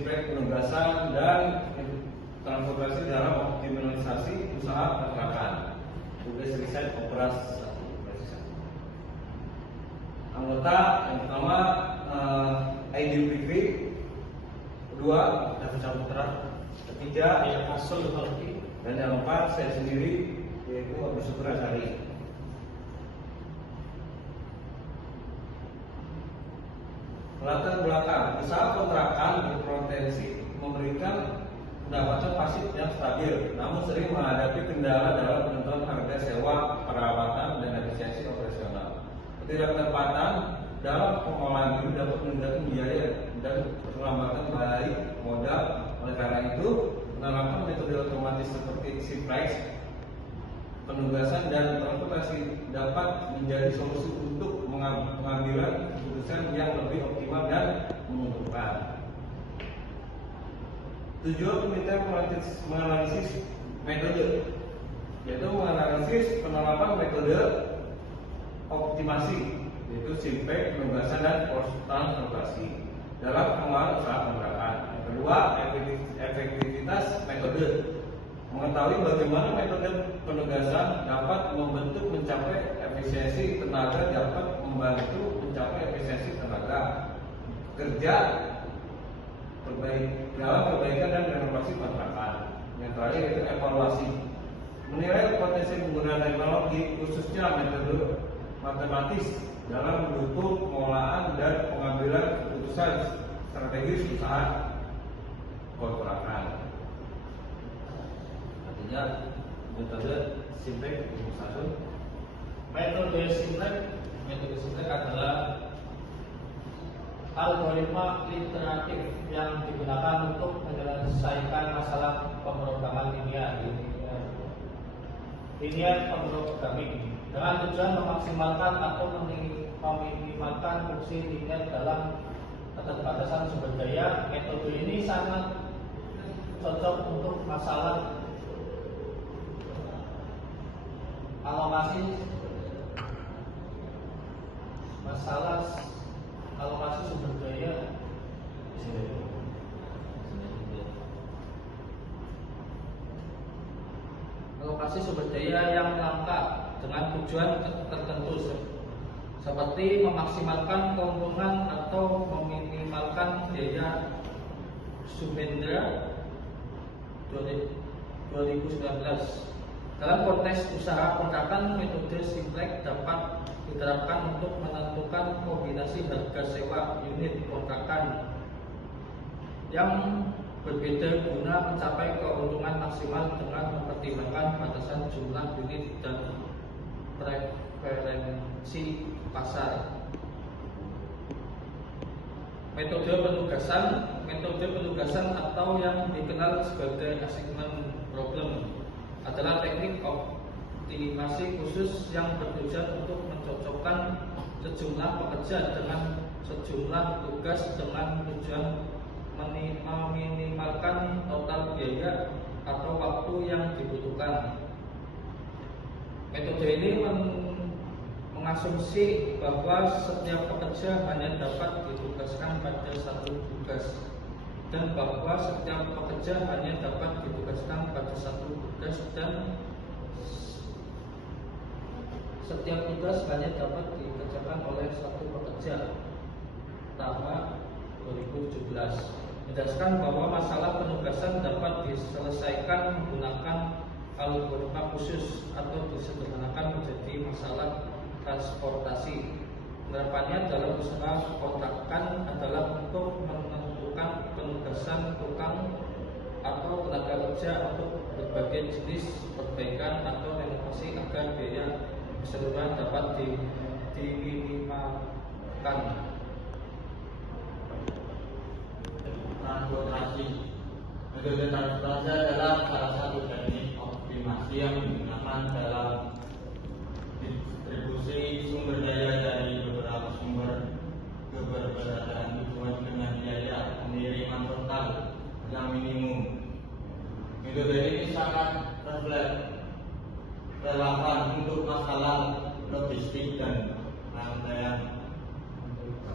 Simplek penugasan dan transportasi dalam optimalisasi usaha peternakan. Tugas riset operasi 1. Anggota yang pertama IDPV, kedua Daftar Putra, ketiga Asul Authority, dan yang keempat saya sendiri yaitu Agus Suprasari. Latar belakang usaha kontrakan berpotensi memberikan pendapatan pasif yang stabil, namun sering menghadapi kendala dalam penentuan harga sewa, perawatan, dan efisiensi operasional. Ketidaktepatan dalam pengolahan ini dapat meningkatkan biaya dan perlambatan balik modal. Oleh karena itu, penerapan metode otomatis seperti Simplex penugasan dan transportasi dapat menjadi solusi untuk pengambilan keputusan yang lebih optimal dan menguntungkan. Tujuan penelitian menganalisis metode, yaitu menganalisis penerapan metode optimasi, yaitu Simplex penugasan dan transportasi dalam pengelolaan usaha kontrakan. Yang kedua, efektivitas metode, mengetahui bagaimana metode penugasan dapat membentuk mencapai efisiensi tenaga, dapat membantu mencapai efisiensi tenaga kerja dalam perbaikan dan renovasi kontrakan. Yang terakhir yaitu evaluasi, menilai potensi penggunaan teknologi khususnya metode matematis dalam mendukung pengolahan dan pengambilan keputusan strategis usaha kontrakan. Metode Simplex satu. Metode Simplex adalah algoritma iteratif yang digunakan untuk menyelesaikan masalah pemrograman linear programming dengan tujuan memaksimalkan atau meminimalkan fungsi linear dalam keterbatasan sumber daya. Metode ini sangat cocok untuk masalah alokasi sumber daya yang langka dengan tujuan tertentu seperti memaksimalkan keuntungan atau meminimalkan biaya Subhendra 2019. Dalam konteks usaha kontrakan, metode Simplex dapat diterapkan untuk menentukan kombinasi harga sewa unit kontrakan yang berbeda guna mencapai keuntungan maksimal dengan mempertimbangkan batasan jumlah unit dan preferensi pasar. Metode penugasan atau yang dikenal sebagai assignment problem adalah teknik optimasi khusus yang bertujuan untuk mencocokkan sejumlah pekerja dengan sejumlah tugas dengan tujuan meminimalkan total biaya atau waktu yang dibutuhkan. Metode ini mengasumsi bahwa setiap pekerja hanya dapat ditugaskan pada satu tugas, dan bahwa setiap pekerja hanya dapat ditugaskan pada satu tugas, dan setiap tugas hanya dapat dikerjakan oleh satu pekerja. Tahun 2017 menjelaskan bahwa masalah penugasan dapat diselesaikan menggunakan algoritma khusus atau disederhanakan menjadi masalah transportasi. Penerapannya dalam usaha kontrakan adalah untuk menentukan penugasan tukang atau tenaga kerja untuk berbagai jenis perbaikan atau renovasi agar biaya keseluruhan dapat diminimalkan. Transportasi. Metode transportasi adalah salah satu teknik optimasi yang digunakan dalam distribusi sumber daya dari beberapa sumber keberadaan tujuan dengan biaya pengiriman total yang minimum. Metode ini sangat relevan untuk masalah logistik dan rangkaian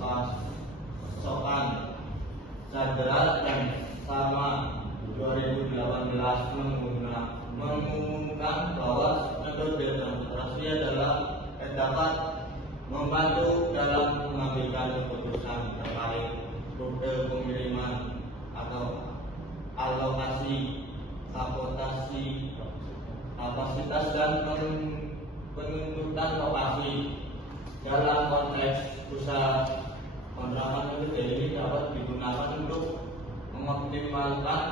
pasokan Sadrat yang sama 2018 mengumumkan bahwa metode transaksi adalah dapat membantu dalam mengambilkan keputusan terkait rute pengiriman atau alokasi, sabotasi, kapasitas dan penuntutan lokasi. Dalam konteks usaha kontrakan ini dapat digunakan untuk mengoptimalkan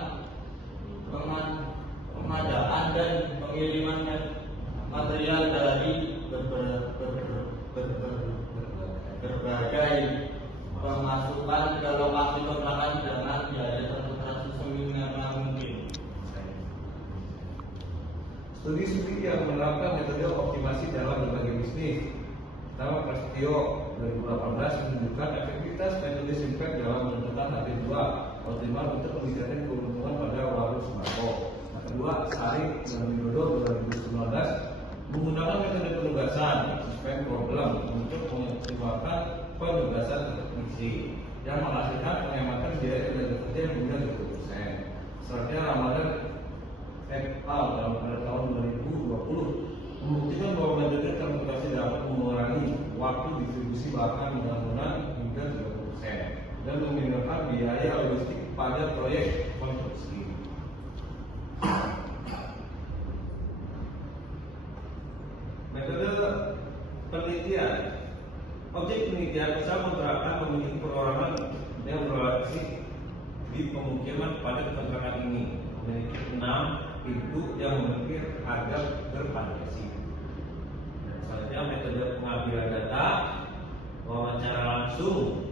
pengadaan dan pengiriman material dari berbagai pemasukan ke lokasi kontrakan dengan biaya transportasi seminimal mungkin. Studi-studi yang menerapkan metode optimasi dalam berbagai bisnis. Pertama, Prasetyo 2018 menunjukkan efektivitas metode Simplex dalam menentukan harga jual optimal untuk meningkatkan keuntungan pada warung sembako. Yang kedua, Sari dan Widodo 2019 menggunakan metode penugasan Simplex problem untuk mengoptimalkan penugasan terprediksi yang menghasilkan penghematan biaya tenaga kerja hingga 20%. Selanjutnya, Ramadan et al. Pada tahun 2020 membuktikan bahwa metode transportasi dapat mengurangi waktu distribusi bahan bangunan hingga 30% dan meminimalkan biaya logistik pada proyek konstruksi. Metode penelitian. Objek penelitian usaha kontrakan memiliki perorangan yang berlokasi di pemukiman pada kontrakan ini memiliki 6 pintu yang memiliki harga bervariasi. Selanjutnya, metode pengambilan data wawancara langsung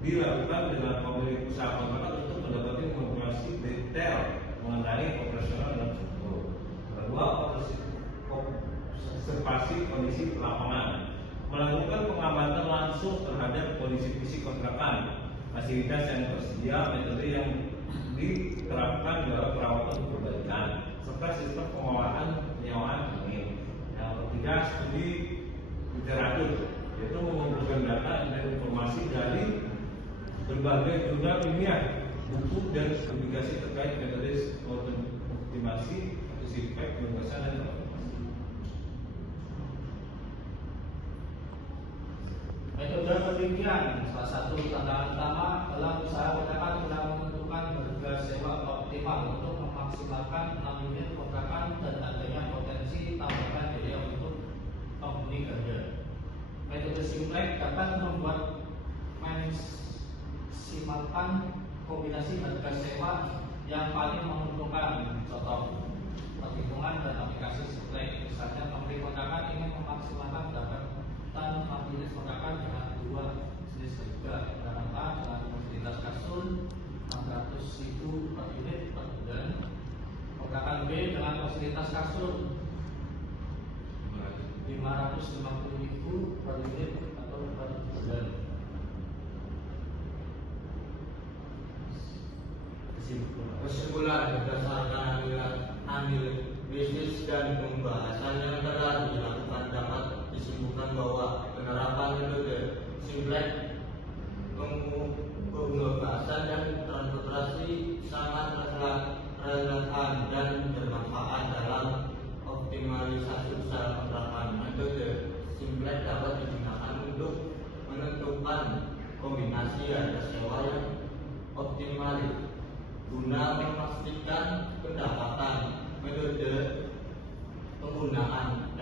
dilakukan dengan pemilik usaha kontrakan untuk mendapatkan informasi detail mengenai operasional dan struktur. Kedua, observasi kondisi lapangan, melakukan pengamatan langsung terhadap kondisi fisik kontrakan, fasilitas yang tersedia, metode yang diterapkan dalam perawatan perbaikan, serta sistem pengolahan penyewaan unit. Yang ketiga, studi literatur, yaitu mengumpulkan data dan informasi dari berbagai jurnal ilmiah, buku dan publikasi terkait metode optimasi, Simplex, penugasan dan optimasi. Metode penelitian, salah satu tantangan utama dalam usaha kontrakan dalam menentukan harga sewa optimal untuk memaksimalkan 6 unit kontrakan dan adanya potensi tambahan biaya untuk penghuni ganda. Metode Simplex dapat membuat maksimalkan kombinasi harga sewa yang paling menguntungkan. Contoh perhitungan dan aplikasi Simplex, misalnya pembeli kontrakan ingin memaksimalkan pendapatan 6 unit kontrakan dengan 2 jenis harga, rata dengan fasilitas kasur 600.000 per unit per bulan, kontrakan B dengan fasilitas kasur 550.000 per unit atau per bulan. Kesimpulan berdasarkan ambil bisnis dan pembahasan yang telah dilakukan dapat disimpulkan bahwa penerapan metode Simplex, pembahasan dan transportasi sangat relevan dan bermanfaat dalam optimalisasi usaha kontrakan. Metode Simplex dapat digunakan untuk menentukan kombinasi harga sewa yang optimal guna memastikan pendapatan. Metode penggunaan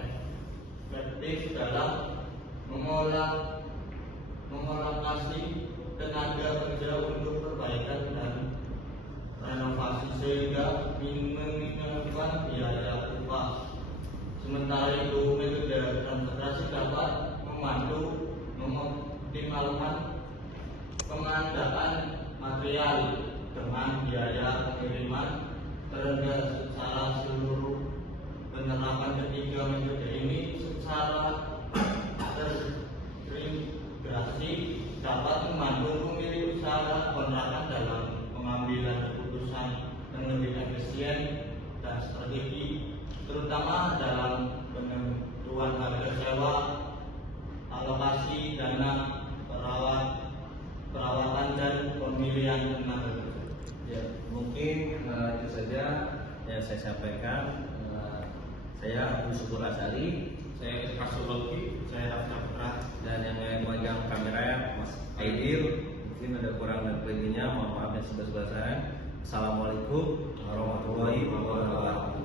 efektif dalam mengalokasi tenaga kerja untuk perbaikan dan renovasi sehingga minimalkan biaya upah. Sementara itu, metode transportasi dapat membantu mengoptimalkan pengadaan material dengan biaya pengiriman terendah secara seluruh. Penerapan ketiga metode ini secara terintegrasi dapat membantu pemilik usaha kontrakan dalam pengambilan keputusan yang lebih efisien dan strategi, terutama dalam penentuan harga sewa, alokasi dana perawatan dan pemilihan tenaga saya sampaikan. Saya Abu Syukur Azali, Saya Kasuluki. Saya Raffi Putra. dan yang memegang kamera Mas Aidil. Mungkin ada kurang dan lebihnya, mohon maaf yang sebesar-besarnya. Assalamualaikum warahmatullahi wabarakatuh.